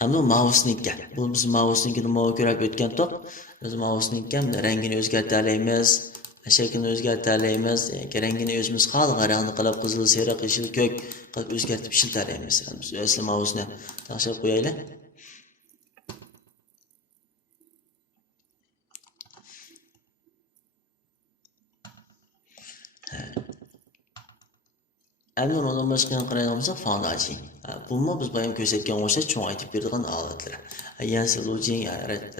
Hamda mouse'niki. Bu biz mouse'nikini ko'rib o'tgan to'q. Biz mouse'niki rangini o'zgartiramiz, shaklini o'zgartiramiz, rangini o'zimiz xohlaganini qilib qizil, sariq, yashil, ko'k qilib o'zgartirib ishlatamiz. Biz asli mouse'ni tashlab qo'yaylik. Emin ondan başqa qaraydigan bo'lsak, fondachi. Bunmi biz bayam ko'rsatgan o'sha cho'ng aytib beradigan holatlar. Yansi lojing,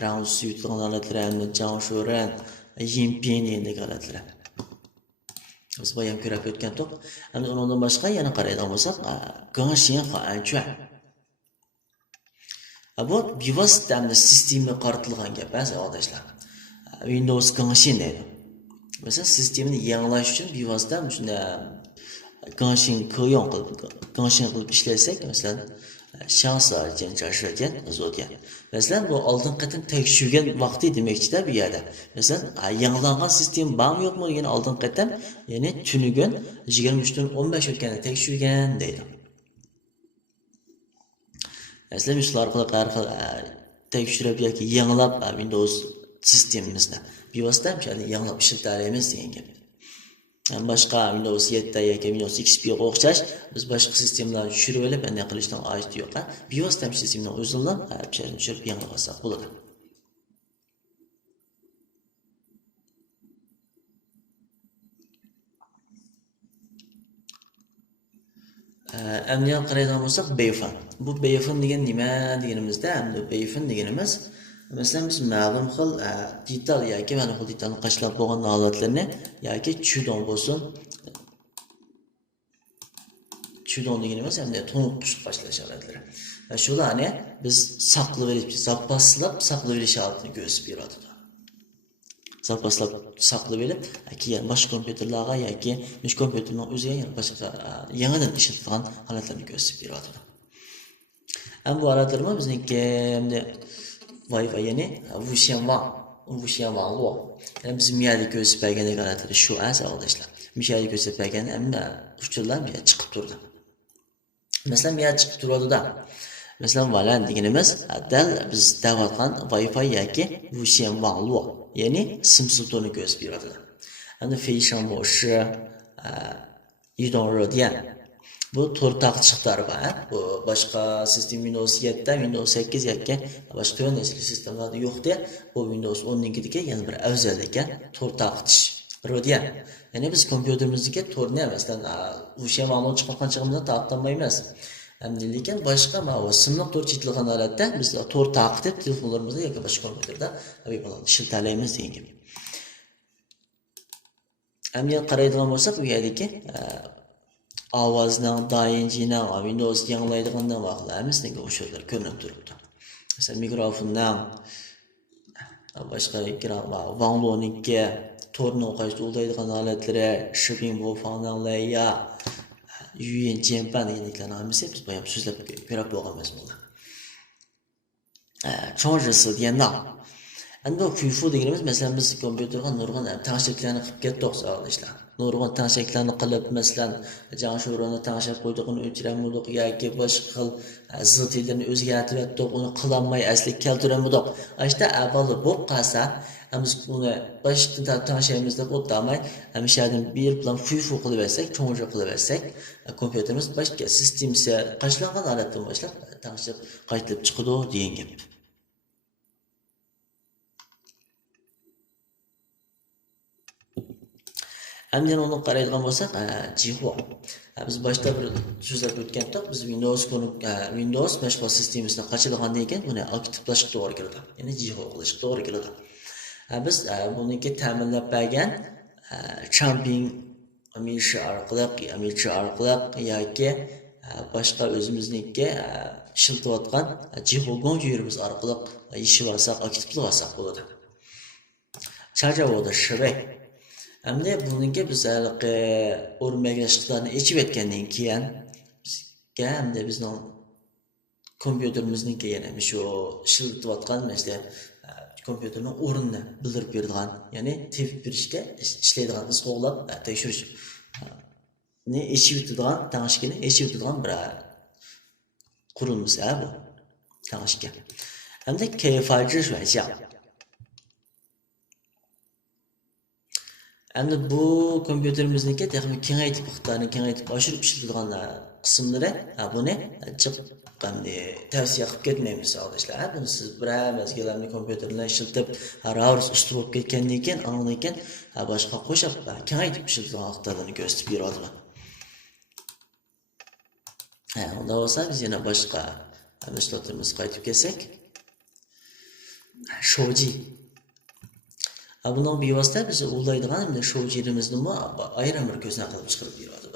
round suyutgan holatlar, hamda jangshuran, yinpin degan holatlar. Biz bayam ko'rib o'tgan to'q. Endi ondan boshqa yana qaraydigan bo'lsak, gangshin xanchuan. Bu bevosita sistemga qaratilgan gap, arkadaşlar. Windows gangshin deydi. Mesela sistemini yangilash uchun bevosita shunda gangshin qilib ishlasak, masalan, shanslar janjashgan azotgan. Masalan, bu oldin qatim tekshirgan vaqti demakchi-da bu yerda. Masalan, yangilangan sistem bormi yo'qmi degan oldin qatim, ya'ni tunigun 23 dan 15 o'tganda tekshirgan deydi. Masalan, shular orqali har xil tekshirib yoki yangilab Windows sistemimizni bevosita yangilab ishlatalaymiz degan gap. Başqa Windows 7 yoki Windows XP ga o'xshash biz boshqa sistemlarni tushirib olib, bunday qilishdan hojat yo'q. Bevosita sistemni o'zini tushirib yangilab olsak bo'ladi. Endi qaraydigan bo'lsak, Bayfan. Bu Bayfan degan nima deganimizda, endi Bayfan deganimiz masalan biz ma'lum xil detal yoki mana bu detalni qashlab bo'lgan holatlarni yoki chudon bo'lsin. Chudon deganimiz endi to'nib qo'shib qashlash holatlari. Va shularni biz saqlab olib, zapaslab saqlab olish holatini ko'rsatib beradi. Zapaslab saqlab olib, keyin boshqa kompyuterlarga yoki o'sha kompyuterning o'ziga yana boshqa yangidan ishlatilgan holatlarni ko'rsatib beradi. Ham bu holatlarni bizniki Wi-Fi ya'ni Wuxianwang lo. Yani biz miyada ko'rsatib bergan holatlar shu arkadaşlar. Miyada ko'rsatib bergan hamma uchurlar miyada chiqib turdi. Masalan, miyada chiqib turadi-da. Masalan, valan deganimiz dal biz davatgan Wi-Fi yoki Wuxianwang lo. Yani simsultoni ko'rsatib beradi. Endi Feishan moshi, yidonrodian. Bu to'rtaq chiqdari bor. Bu boshqa sistem Windows 7 da, Windows 8 yoki boshqa nesil sistemlarda yo'q-da. Bu Windows 10nikidagi yana bir afzal ekan, to'rtaq rodian. Ya'ni biz kompyuterimizdagi to'rni masalan, o'sha ma'lumot chiqqan chig'imdan taqtammaymiz. Hamda lekin boshqa simliq to'rt chetilgan holatda biz to'rtaq deb telefonlarimizda yoki boshqa kompyuterda ishlatalaymiz degan gap. Hamda qaraydigan bo'lsak, bu yerdagi ovozning doinjining Windows yanglaydigandan vaqtlarimizdagi o'shalar ko'rinib turibdi. Masalan, mikrofondan boshqa ekran va Wangloniki to'rni o'qishda ulaydigan holatlari, shipping bu fanlarga yuyin jempan deganlarni hammasi biz bayam so'zlab ko'rib bo'lganmiz bunda. Cho'ng'isi deganda endi kuifu deganimiz masalan biz kompyuterga nurg'un tanshaklarni qilib ketdik arkadaşlar. Nurg'un tanshaklarni qilib masalan janshurini tanshak qo'ydiqni o'chiramoqdik yoki boshqa xil ziltillarni o'zgartirib etdik, uni qilolmay asli keltiramadik. Ashta avvalo bo'lib qolsa, biz uni boshdan tanshayimizda o'tmay, hamishadan bir bilan kuifu qilib bersak, cho'ng'i qilib bersak, kompyuterimiz boshqa sistemga qashlangan holatdan boshlab tanshak qaytilib chiqadi degan gap. Endi uni qaraydigan bo'lsak, Jihu. Biz boshda bir so'zlab o'tgandik, biz Windows mashg'ulot sistemasini qachilgandan keyin buni aktivlashga to'g'ri keladi. Ya'ni Jihu qilishga to'g'ri keladi. Biz buniki ta'minlab bergan Champing Amici orqali yoki boshqa o'zimizniki ishlatayotgan Jihu gonjuyimiz orqali ishib olsak, aktivlab olsak bo'ladi. Charjavoda shibay. Hamda buningga biz o'rmaganliklarni ichib etgandan keyin bizga hamda bizning kompyuterimizniki yana shu ishlatayotgan masalan kompyuterning o'rnini bildirib beradigan, ya'ni tepib berishga ishlaydigan iz qo'llab tekshirish ni ichib o'tadigan, tanishkini ichib o'tadigan bir qurilmasi bu. tanışga. Hamda keyfaycı şüenşa. Hamda bu kompüterimizniki texmi kengaytib miqdarini kengaytib oshirib ishlatilgan qismlari buni chiq tavsiya qilib ketmaymiz arkadaşlar. Buni siz bir mezgillarni kompüterni ishlatib ravrs usti bo'lib ketgandan keyin andan keyin boshqa qo'shib kengaytib ishlatilgan miqdorlarni ko'rsatib beradi. Unda bo'lsa biz yana boshqa mahsulotlarimizni qaytib kelsak, shoji. Bundan bevosita biz ulaydigan shojilarimizni ayrim bir ko'zdan qilib chiqarib beradi.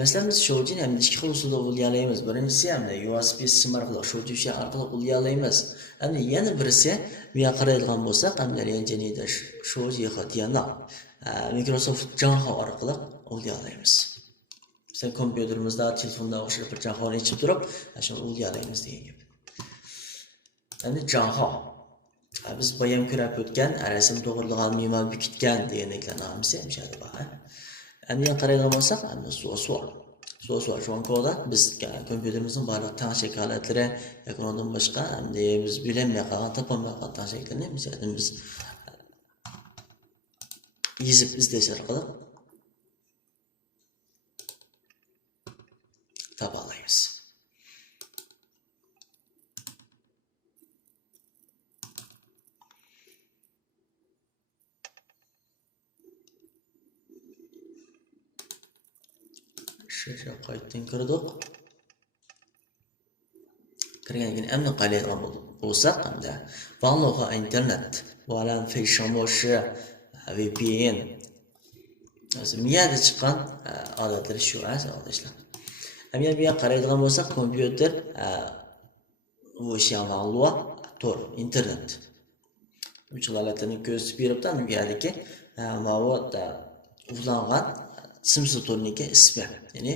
Masalan, biz shojini ham ikki xil usulda ulalaymiz. Birinchisi ham USB sim orqali shoji orqali ulalaymiz. Endi yana birisi bu yoqqa qaraydigan bo'lsak, yana shoji xodiyana Microsoft Janho orqali ulalaymiz. Sen kompüterimizde, telefonda o'xshab bir Janhoni ichib turib, shuni ulalaymiz degan gap. Endi Janho biz bayam ko'rib o'tgan, rasm to'g'rilagan, me'mor bekitgan deganliklarni hammasi ham shunday bor. Endi qaraydigan bo'lsak, so'z şu an ko'da biz kompüterimizning barliq tanshak holatlari, undan boshqa endi biz bilmay qolgan, topolmay qolgan tanshaklarni biz yezib izlash orqali tabalayız. Şöyle qaytadan kirdik. Kirgan keyin endi qalaydigan bo'lsak, hamda bog'liq internet, bo'lan Facebook, VPN, miyada chiqqan odatlar shu arkadaşlar. Eğer bir qaraydigan bo'lsak, kompüter bu şavanlığa tor internet. Uçularlarını ko'rsatib beribdi. Bu yerdagi mavod ulangan simsitorniki ismi. Ya'ni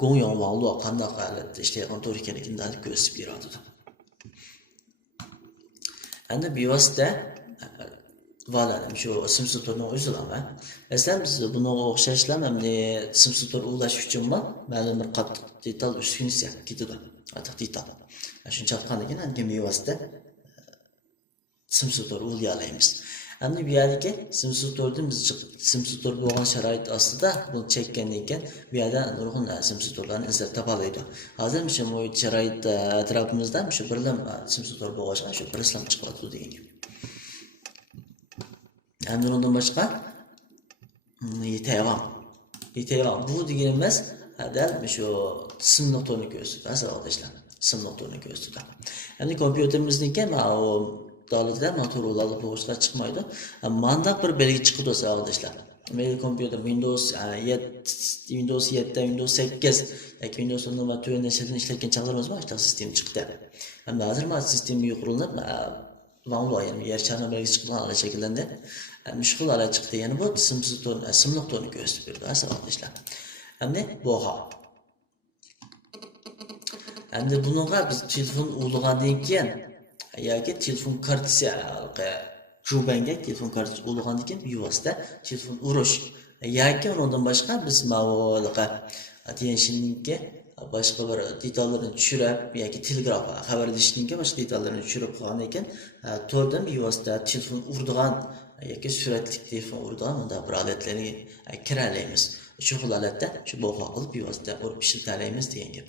Gongyong Wangluo qanday holatda ishlayotgan tor ekanligini ko'rsatib beradi. Endi bevosita Vallahi şu simsitorni o'zilama. Masalan biz buni o'xshashlar hamda simsitor ulash uchun ma'lum bir qattiq detal uskunsa ketadi. Qattiq detal. Shuncha qanday ekan bevosita simsitor ulalaymiz. Endi bu yerdagi simsitorni biz simsitor bo'lgan sharoit ostida buni chekkandan keyin bu yerda nurg'un simsitorlarni izlab topalaydi. Hozir shu sharoit atrofimizda shu birlam simsitor bo'lgan shu bir islam chiqadi degan gap. Endi ondan boshqa Tayvan bu deganimiz hadal shu sim nuqtani ko'rsatadi arkadaşlar. Sim nuqtani ko'rsatadi. Endi kompüterimizniki o davlatlar noto'g'rilarni bo'shqa chiqmaydi. Mandaq bir belgi chiqdi o'sa arkadaşlar. Mail kompüter Windows 7, Windows 8 yoki Windows 10 nashirini ishlatgan chaqlarimiz bor, ishda sistem chiqdi. Hamda hozir mana sistem yuqorilib Wangluo yani yer chaqni belgisi chiqqan shakllandi. Shu xil chiqdi. Yani bu sim nuqtani ko'rsatib berdi arkadaşlar. Hamda boha. Endi bunga biz telefon ulg'andan keyin yoki telefon kartasi Jubanga telefon kartasi ulg'andan keyin bevosita telefon urish yoki undan boshqa biz mavzuga attention'ninki boshqa bir detallarni tushirib yoki telegraf xabar berishninki boshqa detallarni tushirib qo'ygan ekan to'rdan bevosita telefon urdigan yoki suratli telefon urdigan unda bir holatlarni kiralaymiz. Shu holatda shu boha qilib bevosita urib ishlatalaymiz degan gap.